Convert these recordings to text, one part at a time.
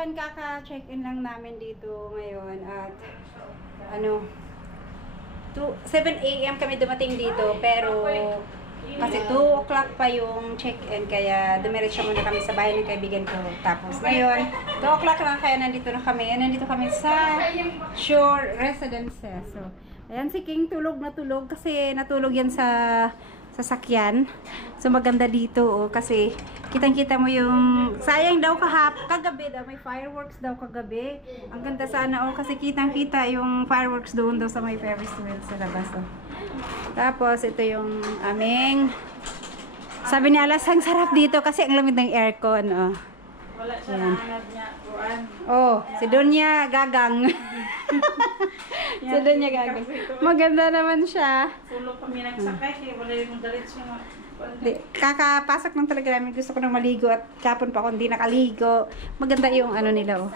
ayan, kaka-check-in lang namin dito ngayon at ano, 7 AM kami dumating dito pero kasi 2 o'clock pa yung check-in kaya dumiretso muna kami sa bahay ng kaibigan ko. Tapos ngayon, 2 o'clock na kaya nandito na kami. Nandito kami sa Shore Residences. So, ayan si King tulog na tulog kasi natulog yan sa sasakyan. So maganda dito oh, kasi kitang-kita mo yung sayang daw kagabi daw may fireworks daw kagabi. Ang ganda sana oh kasi kitang-kita yung fireworks doon daw sa may Ferris wheel sa labas oh. Tapos ito yung aming sabi ni Alas ang sarap dito kasi ang lamig ng aircon oh. Wala siya nahanap niya. Oh, si Donya gagang. Si Donya gagang. Maganda naman siya. Tulog kami nagsakay kaya wala yung diretso nga. Kakapasok lang talaga namin. Gusto ko nang maligo at kapon pa ako hindi nakaligo. Maganda yung ano nila oh.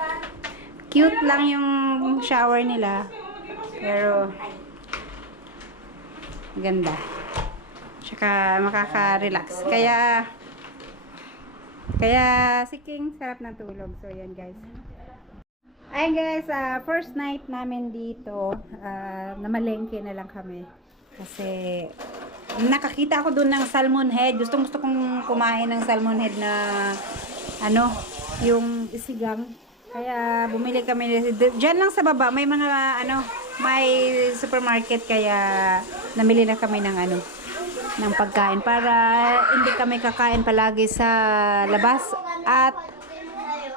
Cute lang yung shower nila. Pero maganda. Tsaka makaka-relax. Kaya si King sarap ng tulog. So yan guys. Ayun guys, first night namin dito, namalengke na lang kami. Kasi nakakita ako doon ng salmon head. Gusto kong kumain ng salmon head na ano, yung isigang. Kaya bumili kami diyan lang sa baba. May mga ano, may supermarket kaya namili na kami ng ano, ng pagkain para hindi kami kakain palagi sa labas at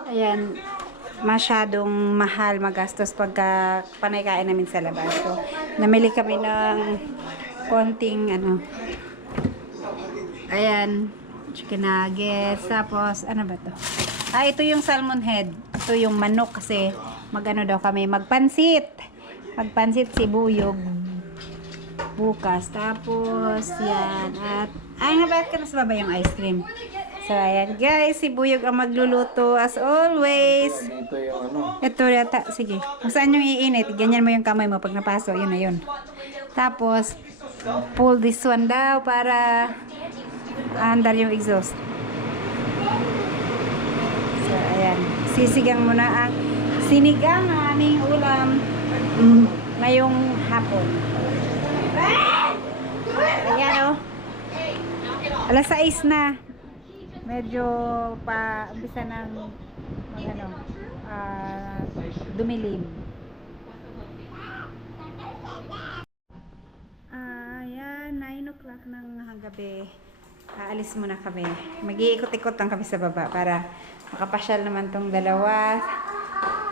ayan masyadong mahal magastos pagka panay kain namin sa labas. So namili kami ng konting ano, ayan, chicken nuggets, tapos ano ba to, ito yung salmon head, ito yung manok kasi magano daw kami, magpansit sibuyog bukas. Tapos yan, at ay nabayad ka na sa baba yung ice cream. So ayan guys, si Buyog ang magluluto as always. Ito yung ano. Ito yata, sige, kung saan yung iinit ganyan mo yung kamay mo pag napaso, yun na yun. Tapos pull this one daw para andar yung exhaust. So ayan, sisigang mo na ang sinigang na aming ulam ngayong hapon. Ayan o. Alas 6 na. Medyo pa umpisa ng ano, dumilim. Ayan, 9 o'clock ng gabi. Aalis muna kami. Mag-iikot-ikot lang kami sa baba para makapasyal naman tong dalawa.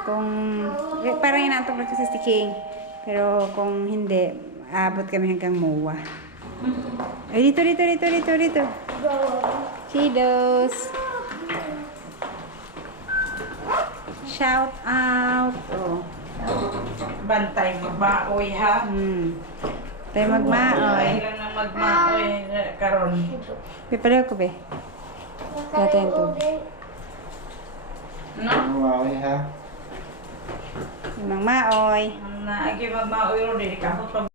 Kung parang inaantok na kasi si King. Pero kung hindi, abot kami hanggang MOA. Ay, dito. Cheetos. Shout out. Oh. Bantay, magbaoy ha. Tayo magmaoy. Kailan na magmaoy karon. Pipalaw ko be. Kaya tayong tubig. No? Wow, ha? Yung magmaoy. Naagi magmaoy ro di kabot pag.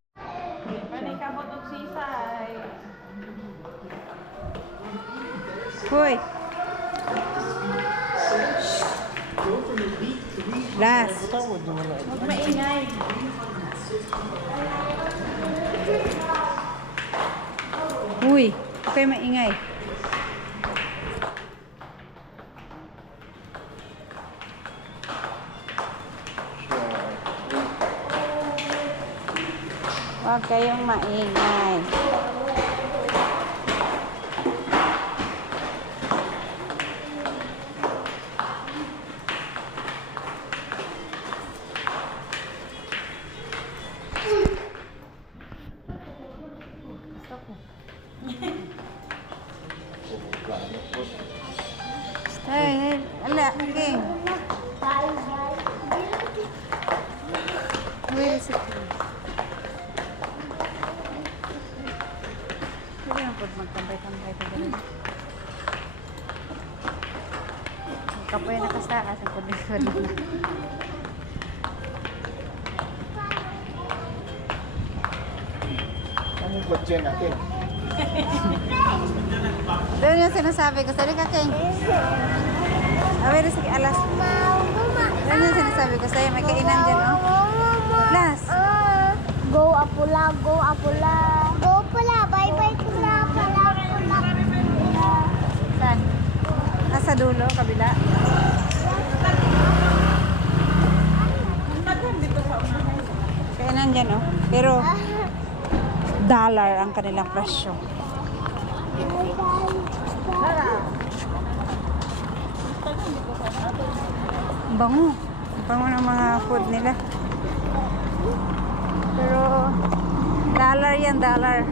Panay kabot og sisay. Hoy. Last. Huwag maingay. Uy, okay maingay. Huwag kayong maingay. Hey, ala, King. Where is it? Hindi na po magtambay-tambay pa ganun. Kapoy na kastakas ang kudikod na. Ano ba dyan natin? Doon yung sinasabi ko. Sali ka, King. Away na sige, alas. sabi ko sa'yo, may kainan dyan, oh. Las. Go Apula, go Apula. Go Apula, bye-bye Apula, Apula, Apula. Saan? Nasa dulo, kabila. Kainan dyan, oh. Pero, dollar ang kanilang presyo. Ang bango. Ang bango ng mga food nila. Pero, dollar yan, dollar.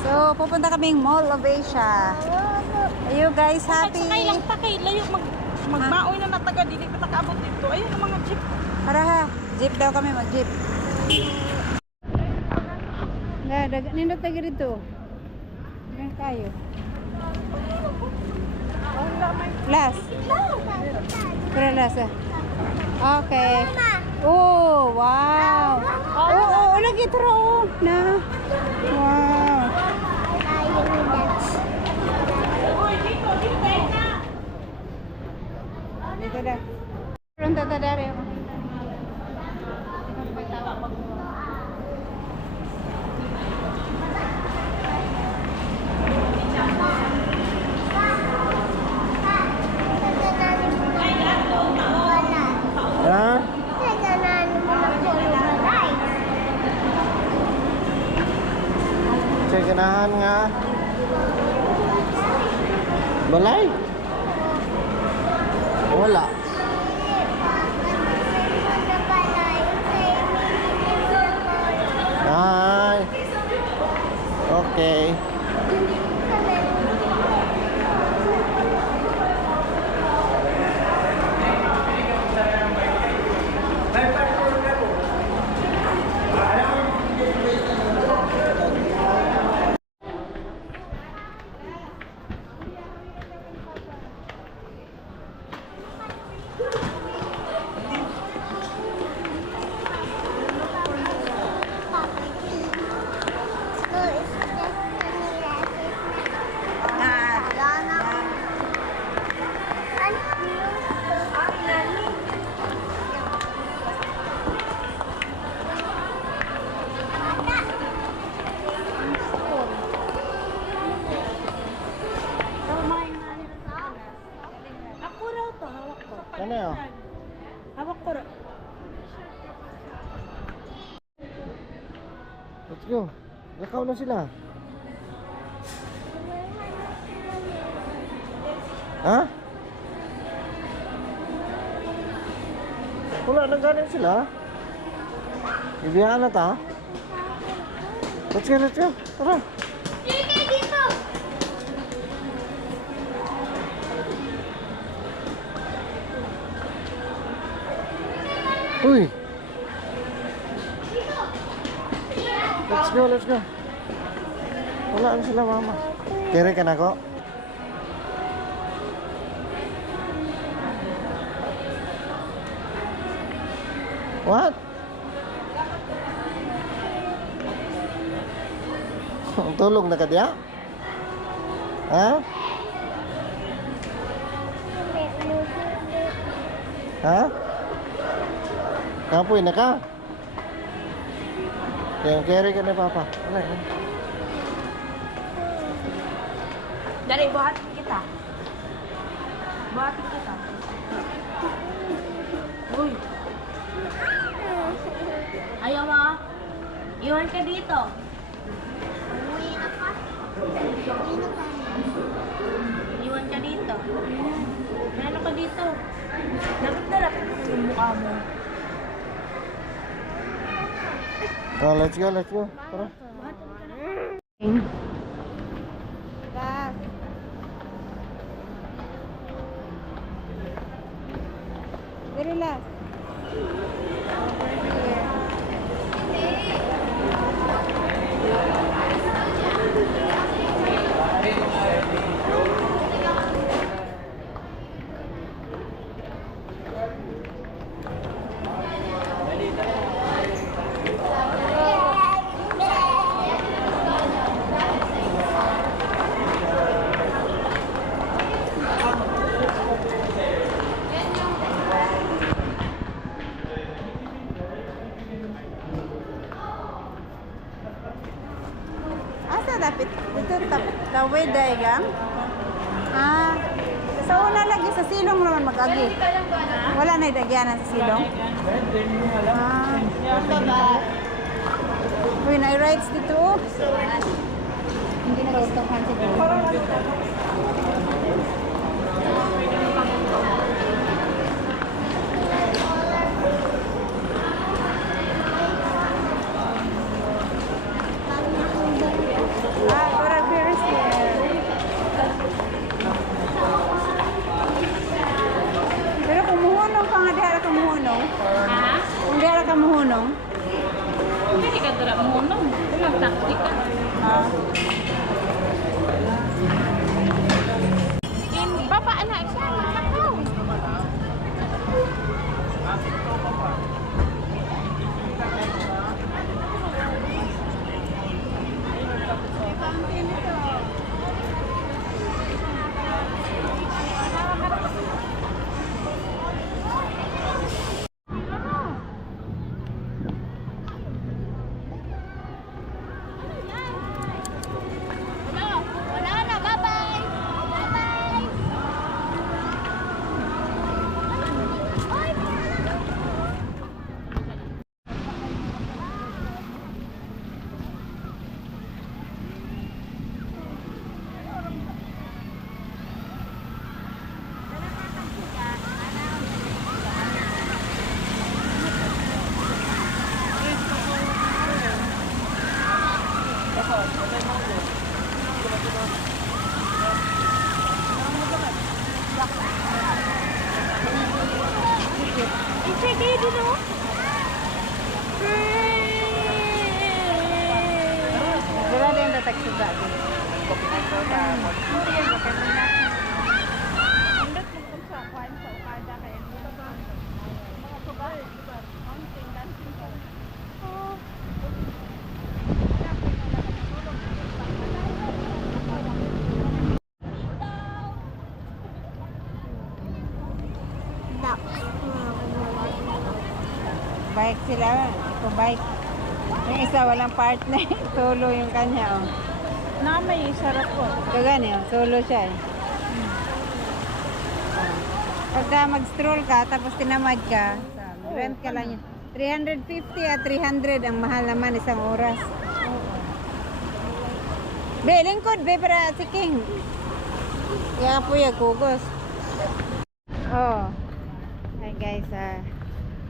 So, pupunta kaming Mall of Asia. Are you guys happy? Sakay lang takay, layo magmaoy na nataga dili pa nakaabot dito. Ayun ang mga jeep. Para ha, jeep daw kami, mag-jeep. Nindot tayo dito. Ganyan kayo. Last. Pero last ah. Okay. Oh, wow. Oh, lagi tro na. Wow. Dito dah. Turun tata dari ako. Ha? Sa ganahan nga. Balay? Wala. Ay. Okay. Ano yun? Hawak ko rin. Let's go. Nakaw na sila. Ha? Wala nang ganin sila. Ibiyahan na ta. Let's go, let's go. Tara. Uy. Let's go, let's go. Wala na sila mama. Kere ka na ko? What? Tulog na ka diya? Ha? Ha? Kapoy na ka? Kaya carry ka na papa. Wala na. Dari buhatin kita. Buhatin kita. Uy. Ayaw mo? Iwan ka dito. Iwan ka dito. Ano ka dito? Dapat darapin mo yung mukha mo. Oh, let's go, let's go. Tara. Last. Very last. Over here. Pwede gang? Ah, sa una lagi sa silong naman mag-agi. Wala na idagyanan sa silong? Ah. Uy, na-rides dito. Oh. Hindi na gustuhan siguro. Para Ferris wheel. Pero kung muhunong ka nga, dihala ka muhunong. Ha? Kung dihala ka muhunong. Hindi ka tira mo nung. Magtakti ka. Ah. Baba anak siya. Matakaw. Wala na, bye-bye! Bye-bye! Wala din na taxi ba? Bike sila. Ito bike. Yung isa walang partner. Solo yung kanya. Oh. Na may sarap po. Kagani, oh. Solo siya eh. Pagka mag-stroll ka, tapos tinamad ka, rent ka lang yun. 350 at 300 ang mahal naman isang oras. Be, lingkod, be, para si King. Kaya po yung kugos. Oh. Hi guys,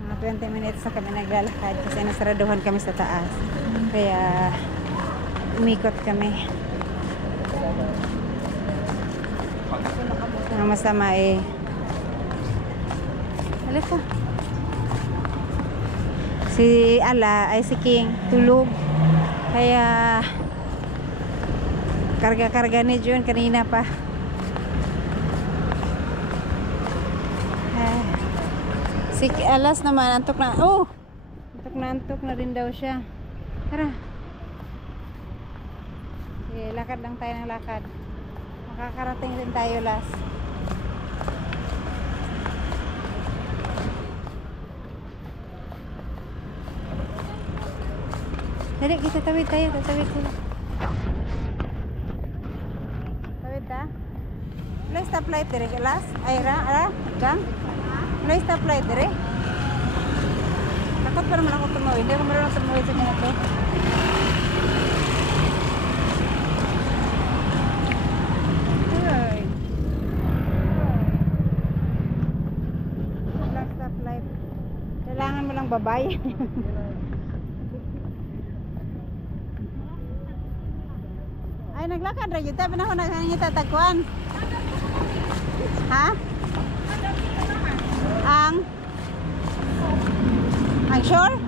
mga 20 minutes na kami naglalakad kasi nasaraduhan kami sa taas. Kaya umikot kami. Ang masama eh. Halika. Si Ala ay si King tulog. Kaya karga-karga ni Jun kanina pa. Si Alas naman antok na. Oh! Antok na rin daw siya. Tara. Sige, lakad lang tayo ng lakad. Makakarating rin tayo last. Dali, kita tawid tayo. Tawid sila. Tawid ta? Wala stoplight dire. Alas? Ay, ara? Gang? Wala stoplight dire. Takot pa naman ako tumawid. Hindi ako marunong tumawid sa ganito. Ay. Wala stoplight. Kailangan mo lang babayan. Ay, naglakad rin yun. Tabi na ako naghangi tatagpuan. Ha? Ang shore?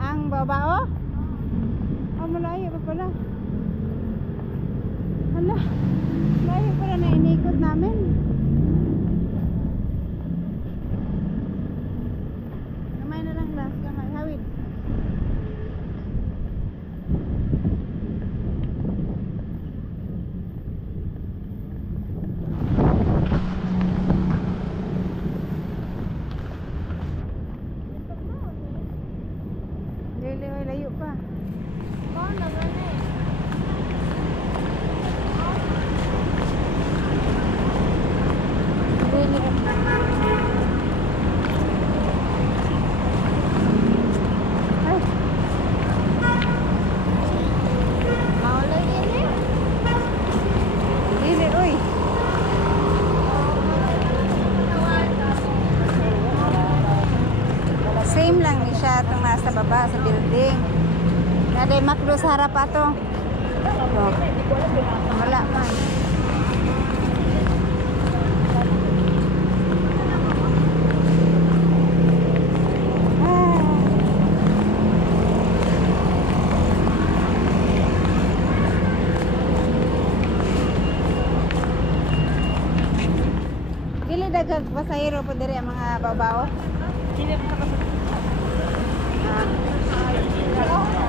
Ang babao? Oh, malayo pa pala. Hala, malayo pala na inikot namin. Kamay na lang last, kamay. Hawid. Layo pa. Oh, nagana eh. sa harap pa to. Oh. Wala man. Dili daghang pasahero po diri ang mga babaw. Sino pa Ah.